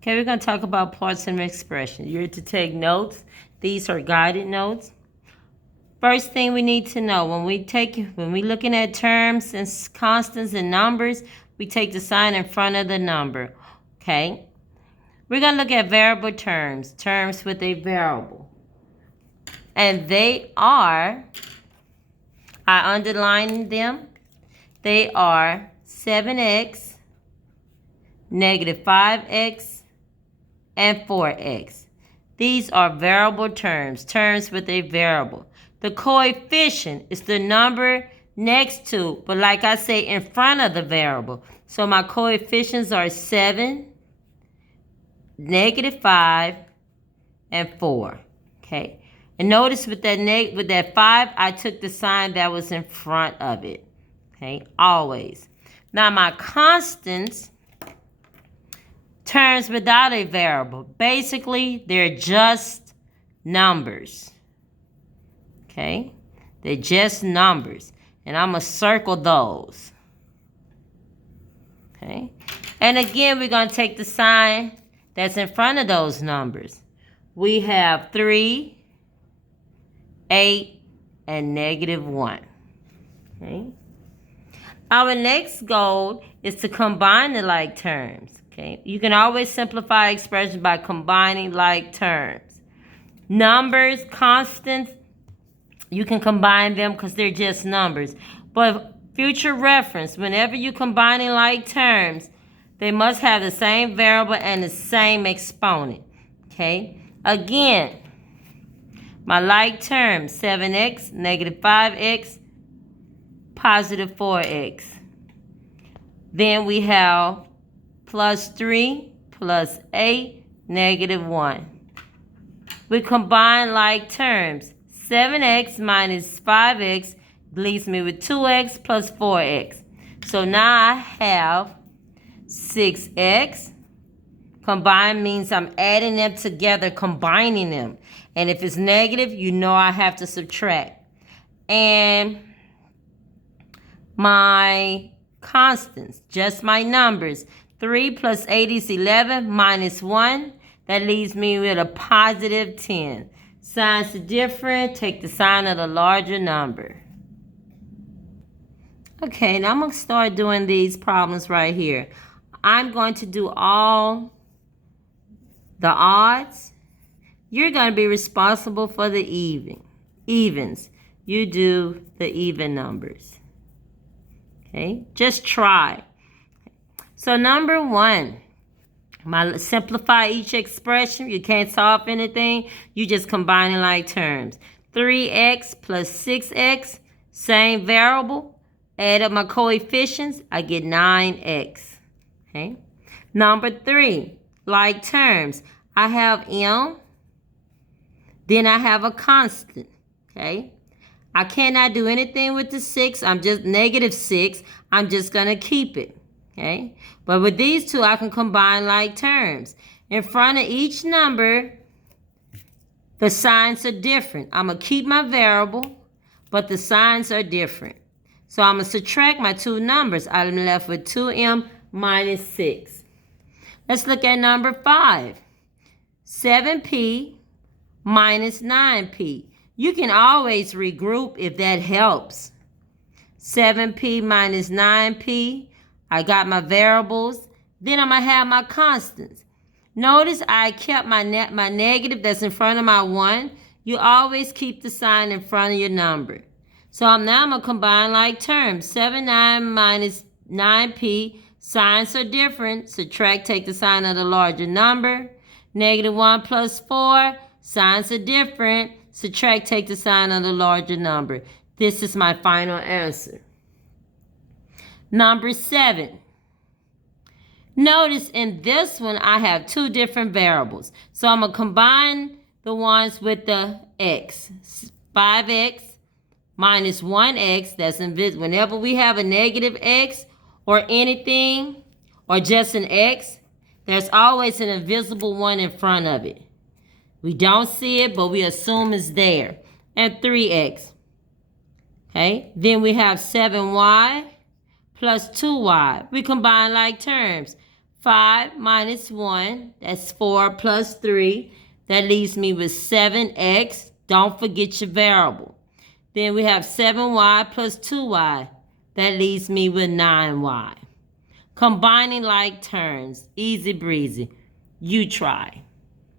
Okay, we're going to talk about parts of expression. You're to take notes. These are guided notes. First thing we need to know, when we're looking at terms and constants and numbers, we take the sign in front of the number. Okay? We're going to look at variable terms, terms with a variable. And they are, I underlined them, they are 7x, negative 5x, and 4x. These are variable terms, terms with a variable. The coefficient is the number next to, but like I say, in front of the variable. So my coefficients are 7, negative 5, and 4. Okay. And notice with that 5, I took the sign that was in front of it. Okay, always. Now my constants, terms without a variable. Basically, they're just numbers. Okay? They're just numbers. And I'm going to circle those. Okay? And again, we're going to take the sign that's in front of those numbers. We have 3, 8, and negative 1. Okay? Our next goal is to combine the like terms. Okay? You can always simplify expressions by combining like terms. Numbers, constants, you can combine them because they're just numbers. But future reference, whenever you're combining like terms, they must have the same variable and the same exponent. Okay? Again, my like terms, 7x, negative 5x, positive 4x. Then we have plus 3, plus 8, negative 1. We combine like terms. 7x minus 5x leaves me with 2x plus 4x. So now I have 6x. Combine means I'm adding them together, combining them. And if it's negative, you know I have to subtract. And my constants, just my numbers. 3 plus 8 is 11 minus 1. That leaves me with a positive 10. Signs are different. Take the sign of the larger number. Okay, now I'm going to start doing these problems right here. I'm going to do all the odds. You're going to be responsible for the evens. You do the even numbers. Okay, just try. So number 1, simplify each expression. You can't solve anything. You just combine it like terms. 3x plus 6x, same variable. Add up my coefficients. I get 9x. Okay. Number 3, like terms. I have m. Then I have a constant. Okay. I cannot do anything with the 6. I'm just negative 6. I'm just going to keep it. Okay? But with these two, I can combine like terms. In front of each number, the signs are different. I'm going to keep my variable, but the signs are different. So I'm going to subtract my two numbers. I'm left with 2m minus 6. Let's look at number 5. 7p minus 9p. You can always regroup if that helps. 7p minus 9p. I got my variables. Then I'm going to have my constants. Notice I kept my negative that's in front of my 1. You always keep the sign in front of your number. So I'm going to combine like terms. 7, 9 minus 9p. Signs are different. Subtract, take the sign of the larger number. Negative 1 plus 4. Signs are different. Subtract, take the sign of the larger number. This is my final answer. Number 7. Notice in this one, I have two different variables. So I'm going to combine the ones with the x. 5x minus 1x. That's invisible. Whenever we have a negative x or anything or just an x, there's always an invisible one in front of it. We don't see it, but we assume it's there. And 3x. Okay, then we have 7y plus 2y. We combine like terms. 5 minus 1, that's 4 plus 3. That leaves me with 7x. Don't forget your variable. Then we have 7y plus 2y. That leaves me with 9y. Combining like terms, easy breezy. You try.